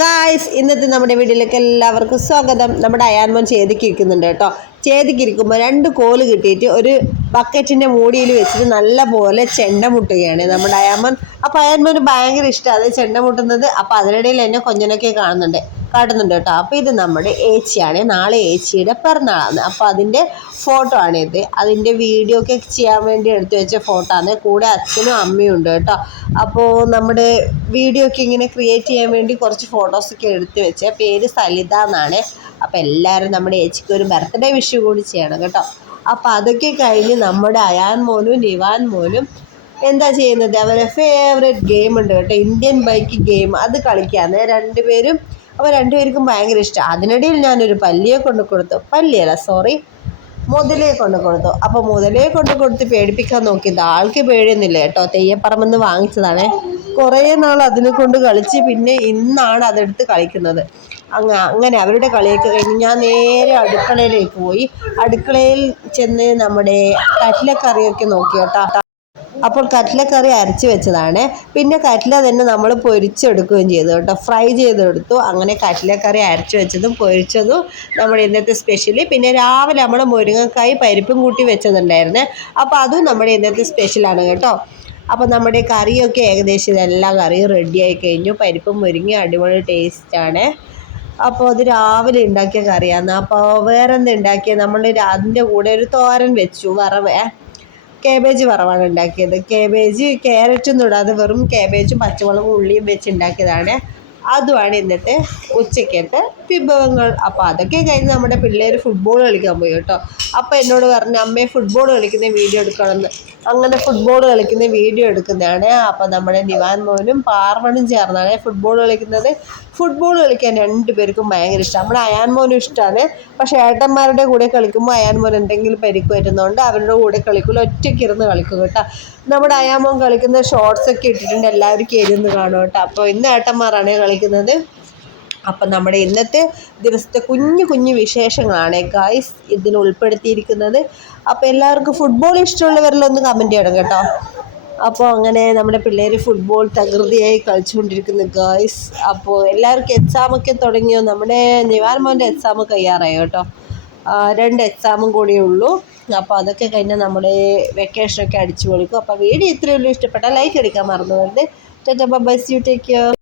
Guys ഇന്നത്തെ നമ്മുടെ വീട്ടിലേക്ക് എല്ലാവർക്കും സ്വാഗതം. നമ്മുടെ അയാൻമോൻ ചെയ്തിക്കിരിക്കുന്നുണ്ട് കേട്ടോ. ചെയ്തിക്കിരിക്കുമ്പോൾ രണ്ട് കോൽ കിട്ടിയിട്ട് ഒരു ബക്കറ്റിന്റെ മൂടിയിൽ വെച്ചിട്ട് നല്ല പോലെ ചെണ്ട മുട്ടുകയാണ് നമ്മുടെ അയാൻമോൻ അപ്പോൾ അയാൻമോന് ഭയങ്കര ഇഷ്ടമാണ് അത് ചെണ്ട മുട്ടുന്നത്. അപ്പോൾ അതിനിടയിൽ എന്നെ കൊഞ്ഞനൊക്കെ കാണുന്നുണ്ട്. കാട്ടുന്നുണ്ട് കേട്ടോ. അപ്പോൾ ഇത് നമ്മുടെ ഏച്ചിയാണ്. നാളെ ഏച്ചിയുടെ പിറന്നാളാണ്. അപ്പോൾ അതിന്റെ ഫോട്ടോ ആണ് ഇത്. അതിന്റെ വീഡിയോ ഒക്കെ ചെയ്യാൻ വേണ്ടി എടുത്തു വെച്ച ഫോട്ടോ ആണ്. കൂടെ അച്ഛനും അമ്മയും ഉണ്ട് കേട്ടോ. അപ്പോൾ നമ്മുടെ വീഡിയോ ഒക്കെ ഇങ്ങനെ ക്രിയേറ്റ് ചെയ്യാൻ വേണ്ടി കുറച്ച് ഫോട്ടോസൊക്കെ എടുത്തു വെച്ച. പേര് സലിത എന്നാണ്. അപ്പോൾ എല്ലാവരും നമ്മുടെ ഏച്ചിക്ക് ഒരു ബർത്ത്ഡേ വിഷ് കൂടി ചെയ്യണം കേട്ടോ. അപ്പോൾ അതൊക്കെ കഴിഞ്ഞ് നമ്മുടെ അയാൻ മോനും നിവാൻ മോനും എന്താ ചെയ്യുന്നത്? അവരെ ഫേവറേറ്റ് ഗെയിം ഉണ്ട് കേട്ടോ. ഇന്ത്യൻ ബൈക്ക് ഗെയിം അത് കളിക്കാന്ന് രണ്ടുപേരും അവ രണ്ടുപേർക്കും ഭയങ്കര ഇഷ്ടം. അതിനിടയിൽ ഞാനൊരു പല്ലിയെ കൊണ്ട് കൊടുത്തു. പല്ലിയല്ല സോറി മുതലയെ കൊണ്ട് കൊടുത്തു. അപ്പോൾ മുതലയെ കൊണ്ട് കൊടുത്ത് പേടിപ്പിക്കാൻ നോക്കിയത് ആൾക്ക് പേടിയൊന്നുമില്ല കേട്ടോ. തെയ്യപ്പറമ്പെന്ന് വാങ്ങിച്ചതാണേ. കുറേ നാൾ അതിനെ കൊണ്ട് കളിച്ച് പിന്നെ ഇന്നാണ് അതെടുത്ത് കളിക്കുന്നത്. അങ്ങ അങ്ങനെ അവരുടെ കളിയൊക്കെ കഴിഞ്ഞ് ഞാൻ നേരെ അടുക്കളയിലേക്ക് പോയി. അടുക്കളയിൽ ചെന്ന് നമ്മുടെ കട്ടിലക്കറിയൊക്കെ നോക്കി കേട്ടോ. അപ്പോൾ കട്ട്ലക്കറി അരച്ച് വെച്ചതാണ്. പിന്നെ കട്ട്ല തന്നെ നമ്മൾ പൊരിച്ചെടുക്കുകയും ചെയ്തു കേട്ടോ. ഫ്രൈ ചെയ്തെടുത്തു. അങ്ങനെ കട്ട്ലക്കറി അരച്ച് വെച്ചതും പൊരിച്ചതും നമ്മുടെ ഇന്നത്തെ സ്പെഷ്യൽ പിന്നെ രാവിലെ നമ്മൾ മുരിങ്ങക്കായി പരിപ്പും കൂട്ടി വെച്ചതുണ്ടായിരുന്നേ. അപ്പോൾ അതും നമ്മുടെ ഇന്നത്തെ സ്പെഷ്യലാണ് കേട്ടോ. അപ്പോൾ നമ്മുടെ കറിയൊക്കെ ഏകദേശം ഇതെല്ലാം കറിയും റെഡിയായി കഴിഞ്ഞു. പരിപ്പും മുരിങ്ങ അടിപൊളി ടേസ്റ്റാണ് അപ്പോൾ അത് രാവിലെ ഉണ്ടാക്കിയ കറിയാണ്. അപ്പോൾ വേറെ എന്താ ഉണ്ടാക്കിയത് നമ്മൾ അതിന്റെ കൂടെ ഒരു തോരൻ വെച്ചു വറവേ. കേബേജ് വറവാണ് ഉണ്ടാക്കിയത്. കേബേജ് ക്യാരറ്റൊന്നും ഇടാതെ വെറും കേബേജും പച്ചമുളകും ഉള്ളിയും വെച്ച് ഉണ്ടാക്കിയതാണ്. അതുമാണ് ഇന്നത്തെ ഉച്ചക്കത്തെ വിഭവങ്ങൾ. അപ്പോൾ അതൊക്കെ കഴിഞ്ഞ് നമ്മുടെ പിള്ളേർ ഫുട്ബോൾ കളിക്കാൻ പോയി കേട്ടോ. അപ്പോൾ എന്നോട് പറഞ്ഞു അമ്മയെ ഫുട്ബോൾ കളിക്കുന്ന വീഡിയോ എടുക്കണമെന്ന്. അങ്ങനെ ഫുട്ബോൾ കളിക്കുന്ന വീഡിയോ എടുക്കുന്നതാണ്. അപ്പോൾ നമ്മുടെ നിവാൻ മോനും പാർവണും ചേർന്നാണ് ഫുട്ബോൾ കളിക്കുന്നത്. ഫുട്ബോൾ കളിക്കാൻ രണ്ടുപേർക്കും ഭയങ്കര ഇഷ്ടം. നമ്മുടെ അയാൻ മോനും ഇഷ്ടമാണ്. പക്ഷേ ഏട്ടന്മാരുടെ കൂടെ കളിക്കുമ്പോൾ അയാൻ മോൻ എന്തെങ്കിലും പരിക്ക് പറ്റുന്നതുകൊണ്ട് അവരുടെ കൂടെ കളിക്കുമ്പോൾ ഒറ്റയ്ക്ക് ഇരുന്ന് കളിക്കും കേട്ടോ. നമ്മുടെ അയാൻ മോൻ കളിക്കുന്ന ഷോർട്സ് ഒക്കെ ഇട്ടിട്ടുണ്ട്. എല്ലാവർക്കും ഇരുന്ന് കാണും കേട്ടോ. അപ്പോൾ ഇന്ന് ഏട്ടന്മാരാണ് കളിക്കുന്നത് അപ്പം നമ്മുടെ ഇന്നത്തെ ദിവസത്തെ കുഞ്ഞു കുഞ്ഞു വിശേഷങ്ങളാണ് ഗായ്സ് ഇതിൽ ഉൾപ്പെടുത്തിയിരിക്കുന്നത്. അപ്പോൾ എല്ലാവർക്കും ഫുട്ബോൾ ഇഷ്ടമുള്ളവരിലൊന്ന് കമന്റ് ചെയ്യണം കേട്ടോ. അപ്പോൾ അങ്ങനെ നമ്മുടെ പിള്ളേർ ഫുട്ബോൾ തകൃതിയായി കളിച്ചുകൊണ്ടിരിക്കുന്നു ഗേൾസ് അപ്പോൾ എല്ലാവർക്കും എക്സാമൊക്കെ തുടങ്ങിയോ? നമ്മുടെ നിവാൻ മോന്റെ എക്സാം കഴിയാറായി കേട്ടോ? രണ്ട് എക്സാമും കൂടിയേ ഉള്ളൂ. അപ്പോൾ അതൊക്കെ കഴിഞ്ഞാൽ നമ്മുടെ വെക്കേഷനൊക്കെ അടിച്ചു കൊടുക്കും. അപ്പോൾ വീഡിയോ ഇത്രയേ ഉള്ളൂ. ഇഷ്ടപ്പെട്ടാൽ ലൈക്ക് അടിക്കാൻ മറന്നു വരുന്നത് ബൈ യു ടേക്ക് കെയർ